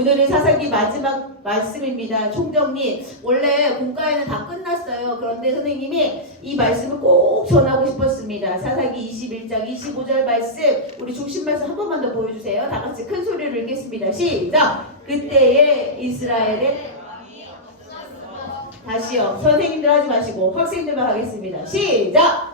오늘은 사사기 마지막 말씀입니다. 총정리. 원래 공과에는 다 끝났어요. 그런데 선생님이 이 말씀을 꼭 전하고 싶었습니다. 사사기 21장 25절 말씀, 우리 중심 말씀 한 번만 더 보여주세요. 다 같이 큰 소리로 읽겠습니다. 시작! 그때에 이스라엘의 다시요. 선생님들 하지 마시고 학생들만 하겠습니다. 시작!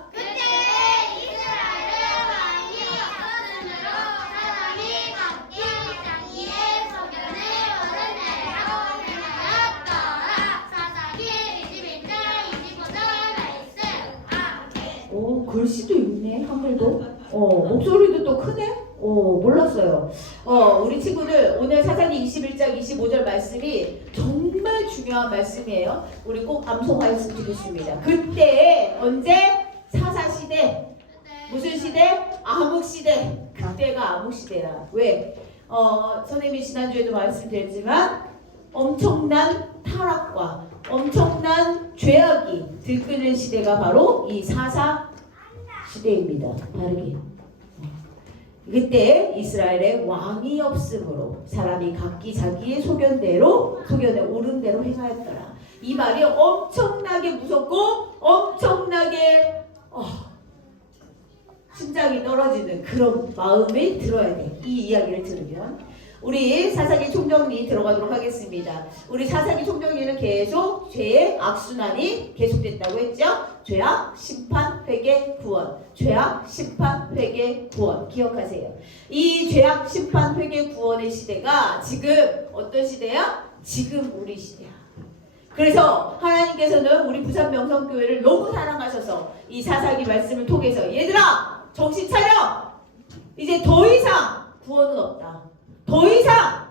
오, 글씨도 있네. 한글도. 목소리도 또 크네. 몰랐어요. 우리 친구들 오늘 사사기 21장 25절 말씀이 정말 중요한 말씀이에요. 우리 꼭 암송하였으면 좋겠습니다. 그때 언제? 사사시대. 무슨 시대? 암흑시대. 그때가 암흑시대야. 왜? 선생님이 지난주에도 말씀드렸지만 엄청난 타락과 엄청난 죄악이 들끓는 시대가 바로 이 사사 시대입니다. 다르게. 그때 이스라엘에 왕이 없으므로 사람이 각기 자기의 소견에 옳은 대로 행하였더라. 이 말이 엄청나게 무섭고 엄청나게 심장이 떨어지는 그런 마음이 들어야 돼. 이 이야기를 들으면. 우리 사사기 총정리 들어가도록 하겠습니다. 우리 사사기 총정리는 계속 죄의 악순환이 계속됐다고 했죠. 죄악, 심판, 회개, 구원. 죄악, 심판, 회개, 구원. 기억하세요. 이 죄악, 심판, 회개, 구원의 시대가 지금 어떤 시대야? 지금 우리 시대야. 그래서 하나님께서는 우리 부산 명성교회를 너무 사랑하셔서 이 사사기 말씀을 통해서 얘들아 정신 차려! 이제 더 이상 구원은 없다. 더 이상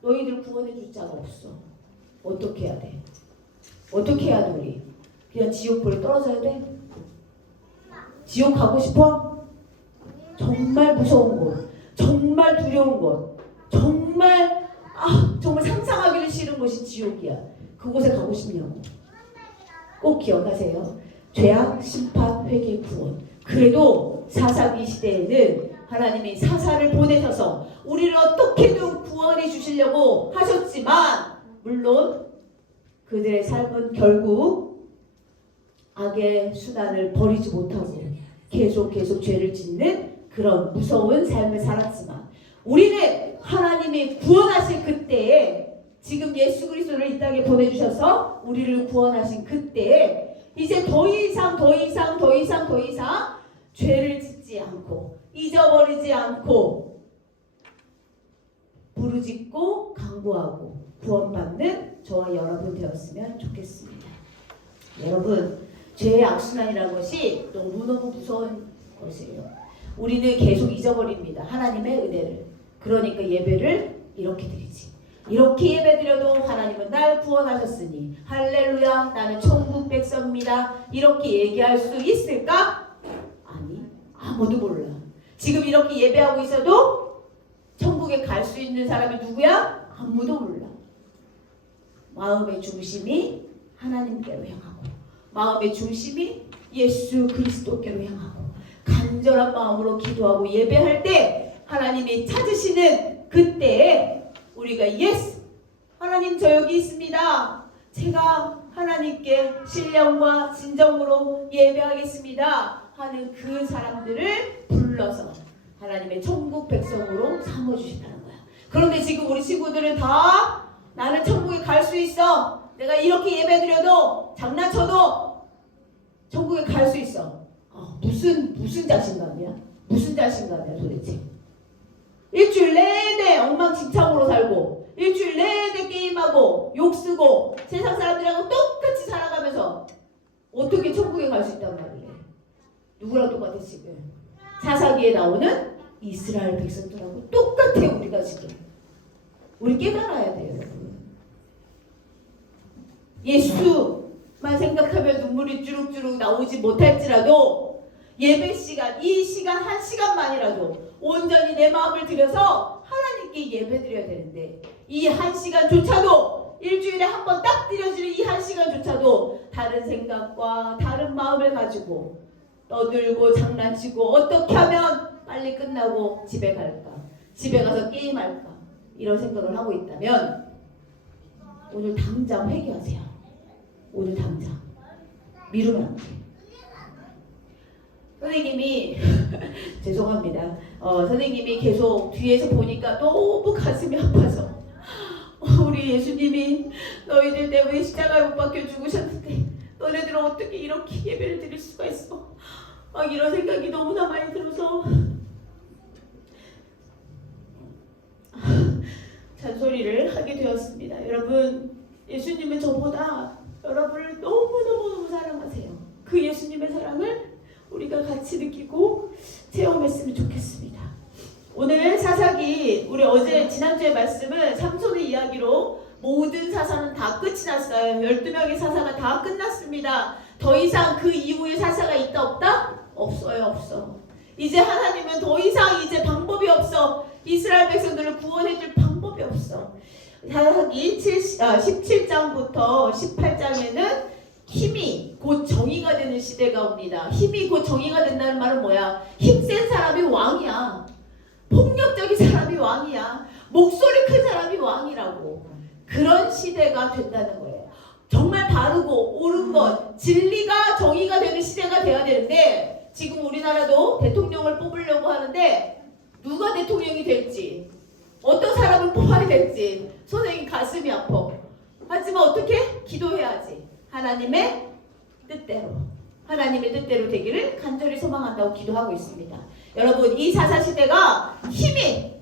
너희들 구원해 줄 자가 없어. 어떻게 해야 돼? 어떻게 해야 돼 우리? 그냥 지옥불에 떨어져야 돼? 지옥 가고 싶어? 정말 무서운 곳, 정말 두려운 곳, 정말 상상하기도 싫은 곳이 지옥이야. 그곳에 가고 싶냐고. 꼭 기억하세요. 죄악, 심판, 회개, 구원. 그래도 사사기 시대에는 하나님이 사사를 보내셔서 우리를 어떻게든 구원해 주시려고 하셨지만 물론 그들의 삶은 결국 악의 수단을 버리지 못하고 계속 죄를 짓는 그런 무서운 삶을 살았지만 우리는 하나님이 구원하신 그때에 지금 예수 그리스도를 이 땅에 보내주셔서 우리를 구원하신 그때에 이제 더 이상 죄를 짓지 않고 잊어버리지 않고 부르짖고 간구하고 구원받는 저와 여러분 되었으면 좋겠습니다. 여러분, 죄의 악순환이라는 것이 너무너무 무서운 것이에요. 우리는 계속 잊어버립니다. 하나님의 은혜를. 그러니까 예배를 이렇게 드리지. 이렇게 예배드려도 하나님은 날 구원하셨으니 할렐루야 나는 천국 백성입니다. 이렇게 얘기할 수 있을까? 아니, 아무도 몰라. 지금 이렇게 예배하고 있어도 천국에 갈 수 있는 사람이 누구야? 아무도 몰라. 마음의 중심이 하나님께로 향하고 마음의 중심이 예수 그리스도께로 향하고 간절한 마음으로 기도하고 예배할 때 하나님이 찾으시는 그때에 우리가 예스! 하나님 저 여기 있습니다. 제가 하나님께 신령과 진정으로 예배하겠습니다 하는 그 사람들을 불러서 하나님의 천국 백성으로 삼아주신다는 거야. 그런데 지금 우리 친구들은 다 나는 천국에 갈 수 있어. 내가 이렇게 예배드려도 장난쳐도 천국에 갈 수 있어. 무슨 자신감이야? 무슨 자신감이야 도대체? 일주일 내내 엉망진창으로 살고 일주일 내내 게임하고 욕쓰고 세상 사람들하고 똑같이 살아가면서 어떻게 천국에 갈 수 있단 말이래. 누구랑 똑같아 지금? 사사기에 나오는 이스라엘 백성들하고 똑같아요. 우리가 지금. 우리 깨달아야 돼요. 여러분. 예수만 생각하면 눈물이 주룩주룩 나오지 못할지라도 예배 시간, 이 시간 한 시간만이라도 온전히 내 마음을 들여서 하나님께 예배드려야 되는데 이 한 시간조차도 일주일에 한 번 딱 드려지는 이 한 시간조차도 다른 생각과 다른 마음을 가지고 떠들고 장난치고 어떻게 하면 빨리 끝나고 집에 갈까? 집에 가서 게임할까? 이런 생각을 하고 있다면 오늘 당장 회개하세요. 오늘 당장. 미루면 안 돼. 선생님이 죄송합니다. 선생님이 계속 뒤에서 보니까 너무 가슴이 아파서 우리 예수님이 너희들 때문에 십자가에 못 박혀 죽으셨는데 너네들은 어떻게 이렇게 예배를 드릴 수가 있어? 막 이런 생각이 너무나 많이 들어서 잔소리를 하게 되었습니다. 여러분, 예수님은 저보다 여러분을 너무너무 사랑하세요. 그 예수님의 사랑을 우리가 같이 느끼고 체험했으면 좋겠습니다. 오늘 사사기, 우리 어제 지난주에 말씀은 삼손의 이야기로 모든 사사는 다 끝이 났어요. 12명의 사사가 다 끝났습니다. 더 이상 그 이후에 사사가 있다 없다? 없어요. 없어. 이제 하나님은 더 이상 이제 방법이 없어. 이스라엘 백성들을 구원해줄 방법이 없어. 사사기 17장부터 18장에는 힘이 곧 정의가 되는 시대가 옵니다. 힘이 곧 정의가 된다는 말은 뭐야? 힘센 사람이 왕이야. 폭력적인 사람이 왕이야. 목소리 큰 사람이 왕이라고. 그런 시대가 된다는 거예요. 정말 바르고 옳은 것, 진리가 정의가 되는 시대가 돼야 되는데 지금 우리나라도 대통령을 뽑으려고 하는데 누가 대통령이 될지, 어떤 사람을 뽑아야 될지 선생님 가슴이 아파. 하지만 어떻게? 기도해야지. 하나님의 뜻대로 되기를 간절히 소망한다고 기도하고 있습니다. 여러분, 이 사사시대가 힘이,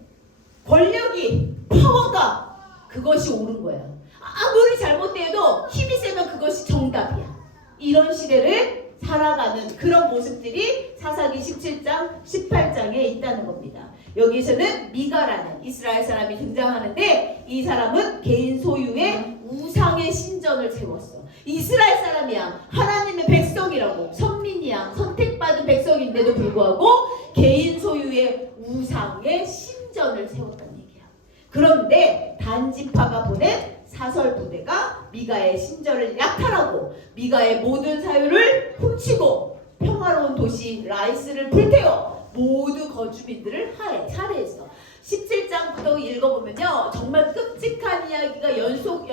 권력이, 파워가 그것이 옳은 거예요. 아무리 잘못돼도 힘이 세면 그것이 정답이야. 이런 시대를 살아가는 그런 모습들이 사사기 17장, 18장에 있다는 겁니다. 여기서는 미가라는 이스라엘 사람이 등장하는데 이 사람은 개인 소유의 우상의 신전을 세웠어. 이스라엘 사람이야. 하나님의 백성이라고. 선민이야. 선택받은 백성인데도 불구하고 개인 소유의 우상의 신전을 세웠다는 얘기야. 그런데 단지파가 보낸 사설 부대가 미가의 신전을 약탈하고 미가의 모든 사유를 훔치고 평화로운 도시 라이스를 불태워 모두 거주민들을 살해했어. 17장부터 읽어보면요, 정말 끔찍한 이야기가 연속.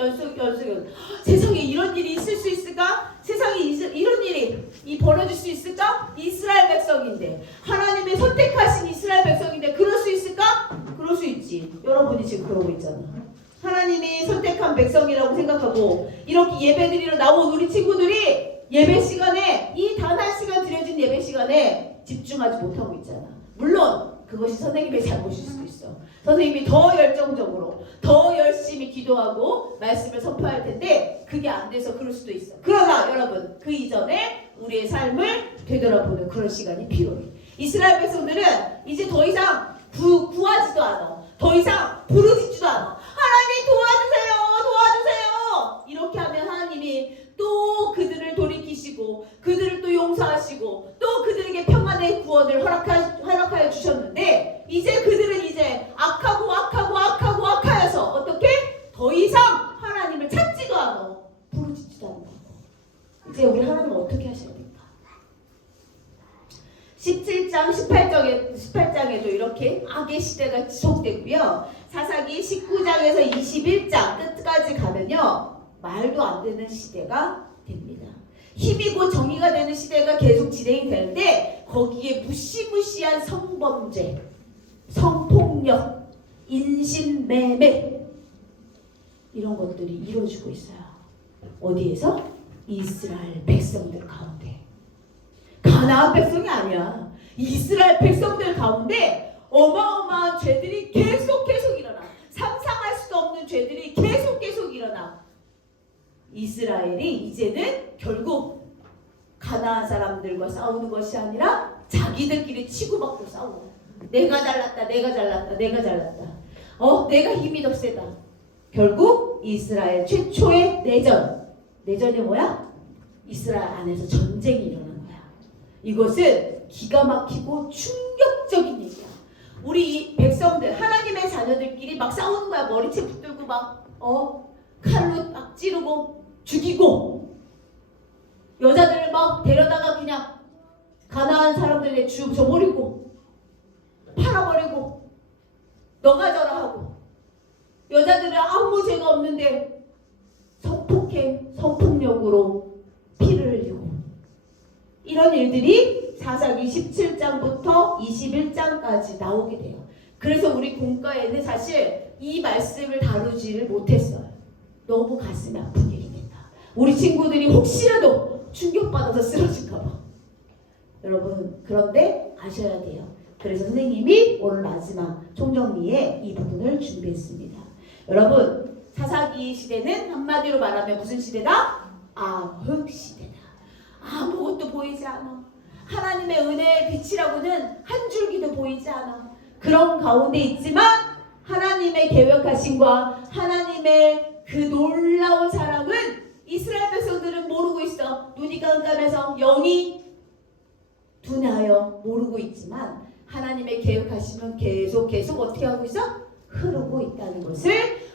세상에 이런 일이 있을 수 있을까? 세상에 이런 일이 벌어질 수 있을까? 이스라엘 백성인데, 하나님의 선택하신 이스라엘 백성인데 그럴 수 있을까? 그럴 수 있지. 여러분이 지금 그러고 있잖아. 하나님이 선택한 백성이라고 생각하고 이렇게 예배드리러 나온 우리 친구들이 예배 시간에, 이 단 한 시간 드려진 예배 시간에 집중하지 못하고 있잖아. 물론 그것이 선생님의 잘못일 수도 있어. 선생님이 더 열정적으로, 더 열심히 기도하고 말씀을 선포할 텐데 그게 안 돼서 그럴 수도 있어. 그러나 여러분, 그 이전에 우리의 삶을 되돌아보는 그런 시간이 필요해. 이스라엘 백성들은 이제 더 이상 구하지도 않아. 더 이상 부르짖지도 않아. 하나님 도와주세요. 이렇게 하면 하나님이 또 그들을 돌이키시고 그들을 또 용서하시고 또 그들에게 평안의 구원을 허락하여 주셨는데 이제 그들은 이제 악하여서 어떻게? 더 이상 하나님을 찾지도 않아. 부르짖지도 않아. 이제 우리 하나님 어떻게 하셔야 될까? 17장, 18장에도 이렇게 악의 시대가 지속되고요. 사사기 19장에서 21장 끝까지 가면요, 말도 안 되는 시대가 됩니다. 힘이고 정의가 되는 시대가 계속 진행이 되는데 거기에 무시무시한 성범죄, 성폭력, 인신매매 이런 것들이 이루어지고 있어요. 어디에서? 이스라엘 백성들 가운데. 가나안 백성이 아니야. 이스라엘 백성들 가운데 어마어마한 죄들이 계속 일어나. 상상할 수도 없는 죄들이 계속 일어나. 이스라엘이 이제는 결국 가나안 사람들과 싸우는 것이 아니라 자기들끼리 치고받고 싸워. 내가 잘났다. 내가 힘이 더 세다. 결국 이스라엘 최초의 내전이 뭐야? 이스라엘 안에서 전쟁이 일어난 거야. 이것은 기가 막히고 충격적인 얘기야. 우리 백성들, 하나님의 자녀들끼리 막 싸우는 거야. 머리채 붙들고 막 칼로 막 찌르고 죽이고, 여자들을 막 데려다가 그냥 가나안 사람들에 줘버리고 팔아버리고 너가 저라 하고 여자들은 아무 죄가 없는데 성폭행, 성폭력으로 피를 흘리고 이런 일들이 사사기 17장부터 21장까지 나오게 돼요. 그래서 우리 공과에는 사실 이 말씀을 다루지를 못했어요. 너무 가슴이 아픈 일이니까. 우리 친구들이 혹시라도 충격받아서 쓰러질까봐. 여러분 그런데 아셔야 돼요. 그래서 선생님이 오늘 마지막 총정리에 이 부분을 준비했습니다. 여러분 사사기 시대는 한마디로 말하면 무슨 시대다? 암흑시대다. 아무것도 보이지 않아. 하나님의 은혜의 빛이라고는 한 줄기도 보이지 않아. 그런 가운데 있지만 하나님의 계획하심과 하나님의 그 놀라운 사랑은 이스라엘 백성들은 모르고 있어. 눈이 깜깜해서 영이 둔하여 모르고 있지만 하나님의 계획하심은 계속 어떻게 하고 있어? 흐르고 있다는 것을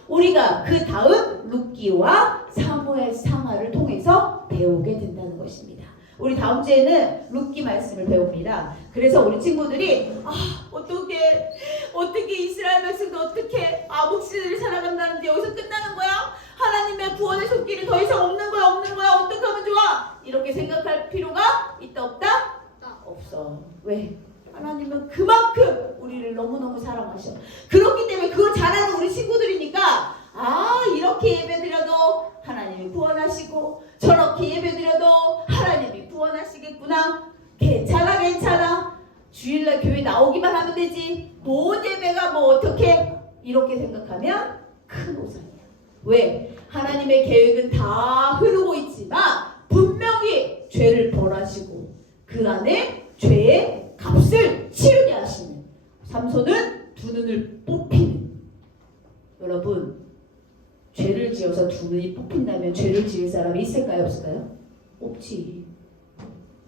우리가 그 다음 룻기와 사무엘 상하를 통해서 배우게 된다는 것입니다. 우리 다음 주에는 룻기 말씀을 배웁니다. 그래서 우리 친구들이 어떻게 이스라엘 백성도 어떻게 암흑시대를 살아간다는데 여기서 끝나는 거야? 하나님의 구원의 손길이 더 이상 없는 거야 어떻게 하면 좋아? 이렇게 생각할 필요가 있다 없다? 없어. 왜? 하나님은 그만큼 우리를 너무너무 사랑하셔. 그렇기 때문에 그걸 잘하는 우리 친구들이니까 이렇게 예배드려도 하나님이 구원하시고 저렇게 예배드려도 하나님이 구원하시겠구나. 괜찮아. 주일날 교회 나오기만 하면 되지. 뭔 예배가 뭐 어떻게 이렇게 생각하면 큰 오산이야. 왜? 하나님의 계획은 다 흐르고 있지만 분명히 죄를 벌하시고 그 안에 죄의 값을 치르게 하시는 삼손은 두 눈을 뽑히는. 여러분 죄를 지어서 두 눈이 뽑힌다면 죄를 지을 사람이 있을까요 없을까요? 없지.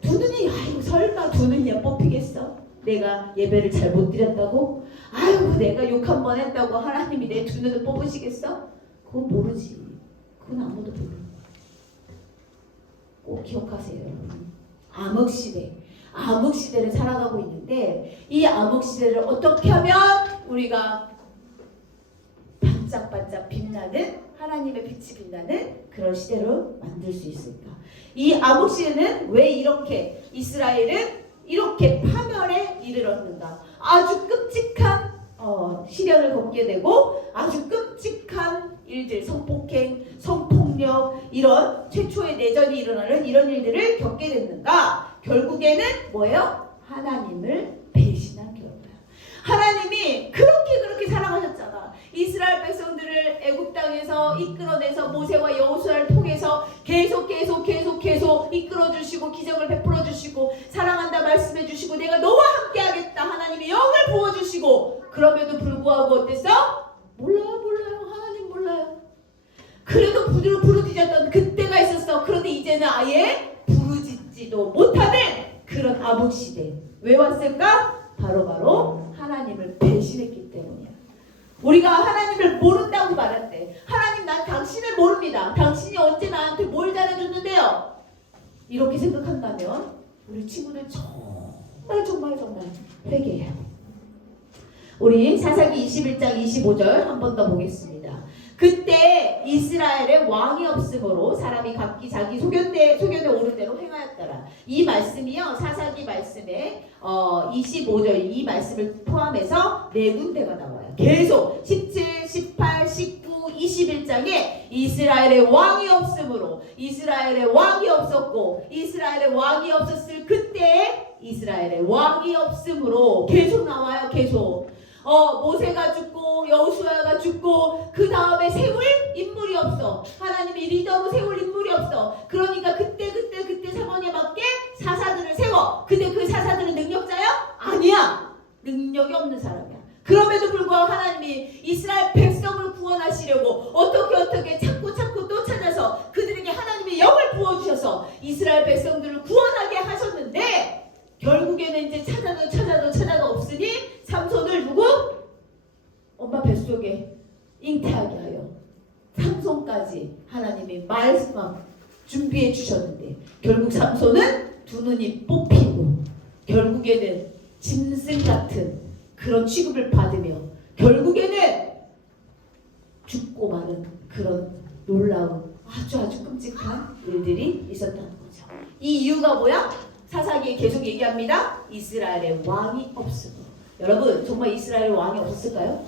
두 눈이 이거 설마 두 눈이야 뽑히겠어? 내가 예배를 잘 못 드렸다고? 내가 욕 한 번 했다고 하나님이 내 두 눈을 뽑으시겠어? 그건 모르지. 그건 아무도 몰라. 꼭 기억하세요 여러분. 암흑시대를 살아가고 있는데 이 암흑시대를 어떻게 하면 우리가 반짝반짝 빛나는 하나님의 빛이 빛나는 그런 시대로 만들 수 있을까? 이 암흑시대는 왜 이렇게 이스라엘은 이렇게 파멸에 이르렀는가? 아주 끔찍한 시련을 겪게 되고 아주 끔찍한 일들, 성폭행, 성폭력 이런 최초의 내전이 일어나는 이런 일들을 겪게 됐는가? 결국에는 뭐예요? 하나님을 배신한 결과야. 하나님이 그렇게 사랑하셨잖아. 이스라엘 백성들을 애굽 땅에서 이끌어내서 모세와 여호수아를 통해서 계속 이끌어주시고 기적을 베풀어주시고 사랑한다 말씀해주시고 내가 너와 함께하겠다 하나님의 영을 부어주시고 그럼에도 불구하고 어땠어? 몰라요. 하나님 몰라요. 그래도 부르짖었던 그때가 있었어. 그런데 이제는 아예 부르짖지도 못하는 그런 암흑시대. 왜 왔을까? 바로 하나님을 배신했기 때문이야. 우리가 하나님을 모른다고 말할 때 하나님 난 당신을 모릅니다. 당신이 언제 나한테 뭘 잘해줬는데요? 이렇게 생각한다면 우리 친구들 정말 회개해요. 우리 사사기 21장 25절 한 번 더 보겠습니다. 그때 이스라엘의 왕이 없으므로 사람이 각기 자기 소견에 오른 대로 행하였더라. 이 말씀이요 사사기 말씀에 25절 이 말씀을 포함해서 네 군데가 나와요. 계속 17, 18, 19, 21장에 이스라엘의 왕이 없으므로 이스라엘의 왕이 없었고 이스라엘의 왕이 없었을 그때 이스라엘의 왕이 없으므로 계속 나와요. 계속 모세가 죽고 여호수아가 죽고 그 다음에 세울 인물이 없어. 하나님이 리더로 세울 인물이 없어. 그러니까 그때 상황에 맞게 사사들을 세워. 근데 그 사사들은 능력자야? 아니야. 능력이 없는 사람이야. 그럼에도 불구하고 하나님이 이스라엘 백성을 구원하시려고 어떻게 찾고 또 찾아서 그들에게 하나님의 영을 부어주셔서 이스라엘 백성들을 구원하게 하셨는데 결국에는 이제 찾아도 없으니 삼손을 누구? 엄마 뱃속에 잉태하게 하여 삼손까지 하나님이 말씀 준비해 주셨는데 결국 삼손은 두 눈이 뽑히고 결국에는 짐승 같은 그런 취급을 받으며 결국에는 죽고 마는 그런 놀라운 아주 끔찍한 일들이 있었다는 거죠. 이 이유가 뭐야? 사사기에 계속 얘기합니다. 이스라엘의 왕이 없으므로. 여러분 정말 이스라엘 왕이 없었을까요?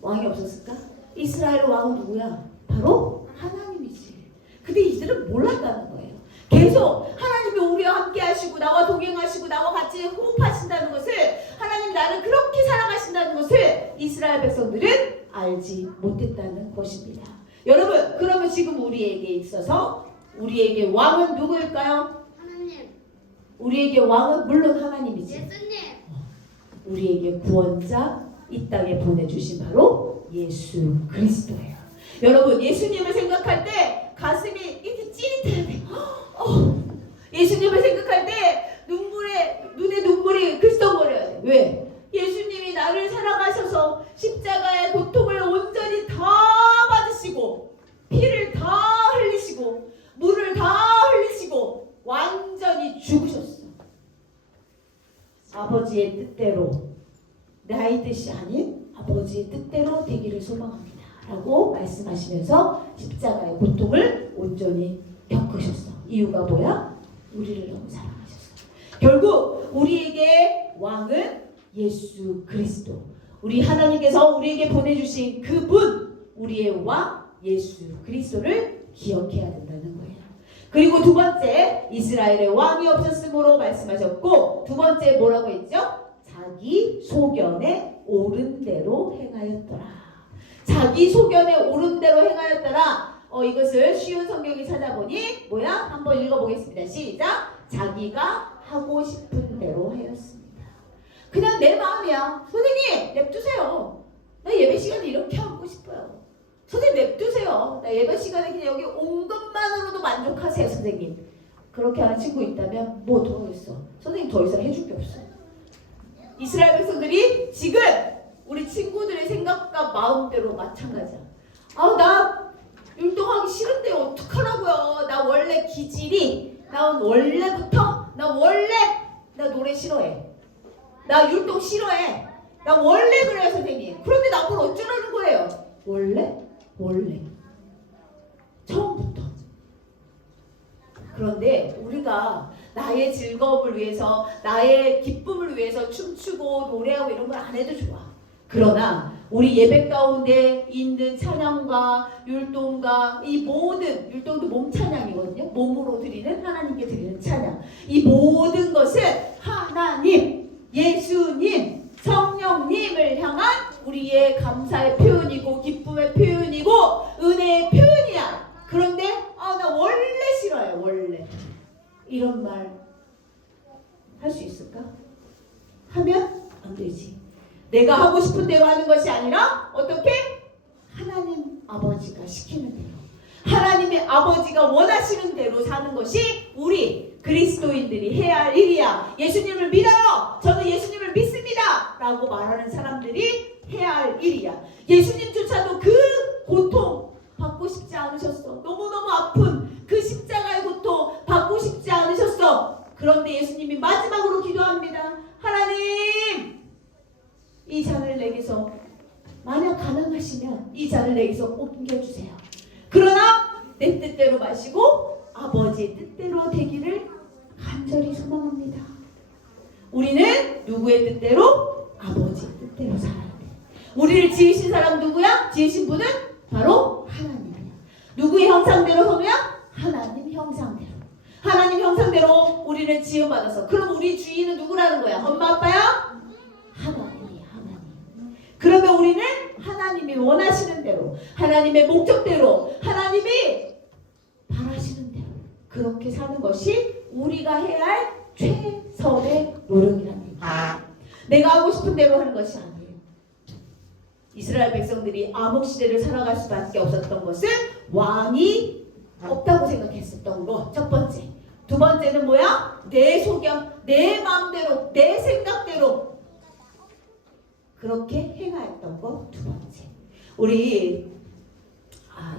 왕이 없었을까? 이스라엘 왕은 누구야? 바로 하나님이지. 근데 이들은 몰랐다는 거예요. 계속 하나님이 우리와 함께 하시고 나와 동행하시고 나와 같이 호흡하신다는 것을, 하나님 나를 그렇게 사랑하신다는 것을 이스라엘 백성들은 알지 못했다는 것입니다. 여러분 그러면 지금 우리에게 있어서 우리에게 왕은 누구일까요? 하나님. 우리에게 왕은 물론 하나님이지. 예수님. 우리에게 구원자 이 땅에 보내주신 바로 예수 그리스도예요. 여러분 예수님을 생각할 때 가슴이 이렇게 찌릿해야 돼. 예수님을 생각할 때 눈에 눈물이 글썽거려야 돼. 왜? 예수님이 나를 사랑하셔서 십자가의 고통을 온전히 다 받으시고 피를 다 흘리시고 물을 다 흘리시고 완전히 죽으셨어. 아버지의 뜻대로, 나의 뜻이 아닌 아버지의 뜻대로 되기를 소망합니다 라고 말씀하시면서 십자가의 고통을 온전히 겪으셨어. 이유가 뭐야? 우리를 너무 사랑하셨어. 결국 우리에게 왕은 예수 그리스도, 우리 하나님께서 우리에게 보내주신 그분, 우리의 왕 예수 그리스도를 기억해야 된다는 거예요. 그리고 두 번째, 이스라엘의 왕이 없었으므로 말씀하셨고, 두 번째 뭐라고 했죠? 자기 소견에 옳은 대로 행하였더라. 자기 소견에 옳은 대로 행하였더라. 이것을 쉬운 성경에 찾아보니 뭐야? 한번 읽어보겠습니다. 시작. 자기가 하고 싶은 대로 하였습니다. 그냥 내 마음이야. 선생님 냅두세요. 나 예배 시간에 이렇게 하고 싶어요. 선생님 냅두세요. 나 예배 시간에 그냥 여기 온 것만으로도 만족하세요. 선생님. 그렇게 하는 친구 있다면 뭐 더 있어? 선생님 더 이상 해줄 게 없어. 이스라엘 백성들이 지금 우리 친구들의 생각과 마음대로 마찬가지야. 나 율동하기 싫은데 어떡하라고요. 나 원래 기질이, 나 노래 싫어해. 나 율동 싫어해. 나 원래 그래요 선생님. 그런데 나뭘 어쩌라는 거예요? 원래? 처음부터. 그런데 우리가 나의 즐거움을 위해서, 나의 기쁨을 위해서 춤추고 노래하고 이런 걸 안 해도 좋아. 그러나 우리 예배 가운데 있는 찬양과 율동과 이 모든, 율동도 몸 찬양이거든요. 몸으로 드리는, 하나님께 드리는 찬양. 이 모든 것은 하나님, 예수님, 성령님을 향한 우리의 감사의 표현이고 기쁨의 표현이고 은혜의 표현이야. 그런데 나 원래 싫어요. 원래. 이런 말 할 수 있을까? 하면 안 되지. 내가 하고 싶은 대로 하는 것이 아니라 어떻게? 하나님 아버지가 시키는 대로, 하나님의 아버지가 원하시는 대로 사는 것이 우리 그리스도인들이 해야 할 일이야. 예수님을 믿어요. 저는 예수님을 믿습니다 라고 말하는 사람들이 해야 할 일이야. 예수님조차도 그 고통 받고 싶지 않으셨어. 너무너무 아픈 그 십자가의 고통 받고 싶지 않으셨어. 그런데 예수님이 마지막으로 기도합니다. 하나님, 이 잔을 내게서, 만약 가능하시면 이 잔을 내게서 옮겨주세요. 그러나 내 뜻대로 마시고 아버지의 뜻대로 되기를 간절히 소망합니다. 우리는 누구의 뜻대로? 아버지의 뜻대로 살아야 돼. 우리를 지으신 사람 누구야? 지으신 분은 바로 하나님이야. 누구의 형상대로 선우야? 하나님 형상대로. 하나님 형상대로 우리를 지음받아서. 그럼 우리 주인은 누구라는 거야? 엄마 아빠야? 하나님이야. 하나님. 그러면 우리는 하나님이 원하시는 대로, 하나님의 목적대로, 하나님이 바라시는 대로 그렇게 사는 것이 우리가 해야 할 최선의 노력이라는 얘기야. 내가 하고 싶은 대로 하는 것이 아니에요. 이스라엘 백성들이 암흑시대를 살아갈 수밖에 없었던 것은 왕이 없다고 생각했었던 거, 첫 번째. 두 번째는 뭐야? 내 소견, 내 마음대로, 내 생각대로 그렇게 행하였던 거 두 번째. 우리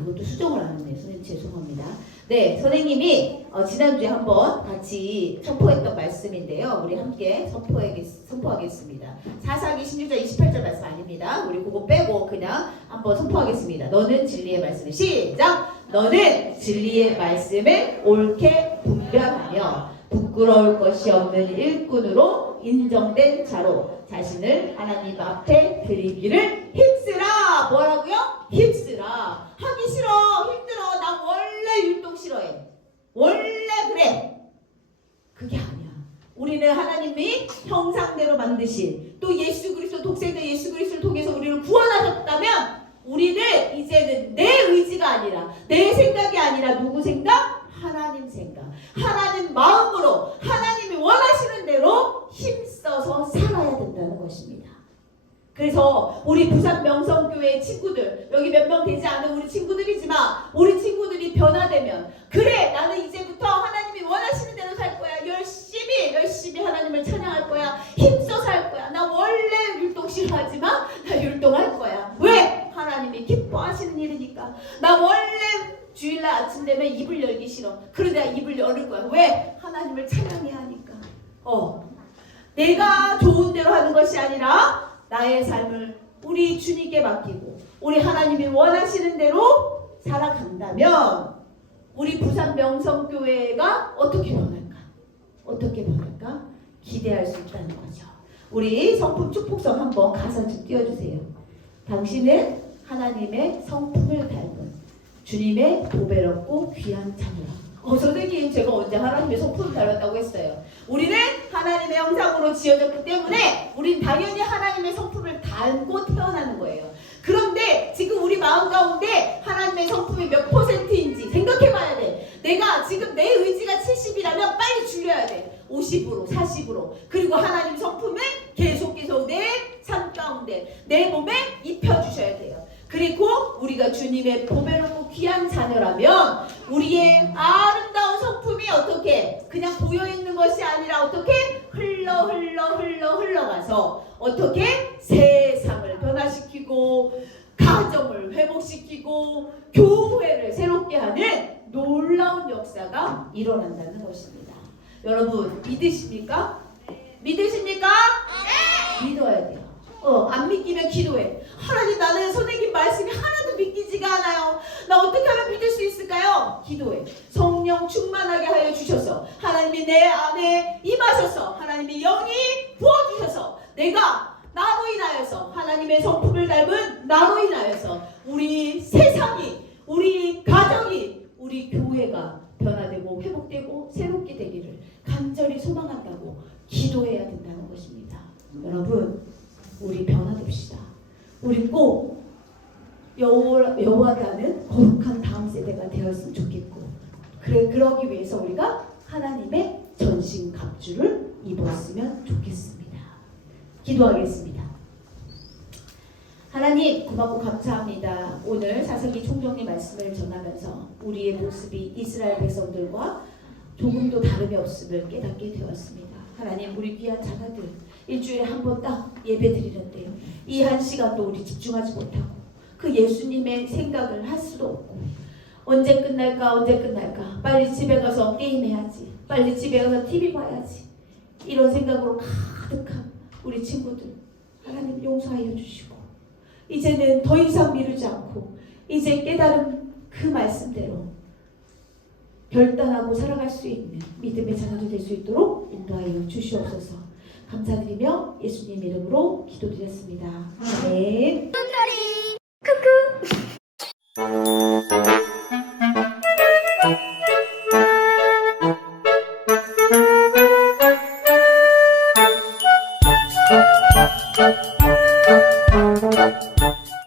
그것도 수정을 안 했네요. 선생님 죄송합니다. 네, 선생님이 지난주에 한번 같이 선포했던 말씀인데요. 우리 함께 선포하겠습니다. 사사기 16장 28절 말씀 아닙니다. 우리 그거 빼고 그냥 한번 선포하겠습니다. 너는 진리의 말씀을 시작! 너는 진리의 말씀을 옳게 분별하며 부끄러울 것이 없는 일꾼으로 인정된 자로 자신을 하나님 앞에 드리기를 힘쓰라. 뭐라고요? 힘쓰라. 하기 싫어. 힘들어. 나 원래 율동 싫어해. 원래 그래. 그게 아니야. 우리는 하나님이 형상대로 만드신 또 예수 그리스도 독생자 예수 그리스도를 통해서 우리를 구원하셨다면 우리는 이제는 내 의지가 아니라 내 생각이 아니라 누구 생각? 하나님 생각. 하나님 마음으로 하나님이 원하시는 대로 힘써서 살아야 된다는 것입니다. 그래서 우리 부산 명성교회 친구들, 여기 몇 명 되지 않은 우리 친구들이지만 우리 친구들이 변화되면 그래 나는 이제부터 하나님이 원하시는 대로 살 거야. 열심히 하나님을 찬양할 거야. 힘써서 할 거야. 나 원래 율동 싫어하지만 나 율동할 거야. 왜? 하나님이 기뻐하시는 일이니까. 나 원래 주일날 아침 되면 입을 열기 싫어. 그런데 입을 열을 거야. 왜? 하나님을 찬양해야 하니까. 내가 좋은 대로 하는 것이 아니라 나의 삶을 우리 주님께 맡기고 우리 하나님이 원하시는 대로 살아간다면 우리 부산 명성교회가 어떻게 변할까? 어떻게 변할까? 기대할 수 있다는 거죠. 우리 성품 축복성 한번 가사 좀 띄워주세요. 당신은 하나님의 성품을 닮은 주님의 보배롭고 귀한 자녀라. 선생님 제가 언제 하나님의 성품을 닮았다고 했어요. 우리는 하나님의 형상으로 지어졌기 때문에 우린 당연히 하나님의 성품을 닮고 태어나는 거예요. 그런데 지금 우리 마음 가운데 하나님의 성품이 몇 %인지 생각해봐야 돼. 내가 지금 내 의지가 70이라면 빨리 줄여야 돼. 50으로 40으로. 그리고 하나님 성품을 계속해서 내 삶 가운데 내 몸에 입혀주셔야 돼요. 그리고 우리가 주님의 보배롭고 귀한 자녀라면 우리의 아름다운 성품이 어떻게 그냥 보여있는 것이 아니라 어떻게 흘러가서 어떻게 세상을 변화시키고 가정을 회복시키고 교회를 새롭게 하는 놀라운 역사가 일어난다는 것입니다. 여러분 믿으십니까? 믿으십니까? 네! 믿어야 돼요. 안 믿기면 기도해. 하나님 나는 선생님 말씀이 하나도 믿기지가 않아요. 나 어떻게 하면 믿을 수 있을까요? 기도해. 성령 충만하게 하여 주셔서 하나님이 내 안에 임하셔서 하나님이 영이 부어주셔서 내가 나로 인하여서 하나님의 성품을 닮은 나로 인하여서 우리 세상이 우리 가정이 우리 교회가 변화되고 회복되고 새롭게 되기를 간절히 소망한다고 기도해야 된다는 것입니다. 여러분 우리 변화됩시다. 우리 꼭 여호와라는 거룩한 다음 세대가 되었으면 좋겠고 그러기 위해서 우리가 하나님의 전신 갑주를 입었으면 좋겠습니다. 기도하겠습니다. 하나님 고맙고 감사합니다. 오늘 사사기 총정리 말씀을 전하면서 우리의 모습이 이스라엘 백성들과 조금도 다름이 없음을 깨닫게 되었습니다. 하나님 우리 귀한 자녀들 일주일에 한 번 딱 예배 드리는데요. 이 한 시간도 우리 집중하지 못하고 그 예수님의 생각을 할 수도 없고 언제 끝날까 빨리 집에 가서 게임해야지 빨리 집에 가서 TV 봐야지 이런 생각으로 가득한 우리 친구들 하나님 용서하여 주시고 이제는 더 이상 미루지 않고 이제 깨달은 그 말씀대로 결단하고 살아갈 수 있는 믿음의 자녀들 될 수 있도록 인도하여 주시옵소서. 감사드리며 예수님 이름으로 기도드렸습니다. 아멘. 크크.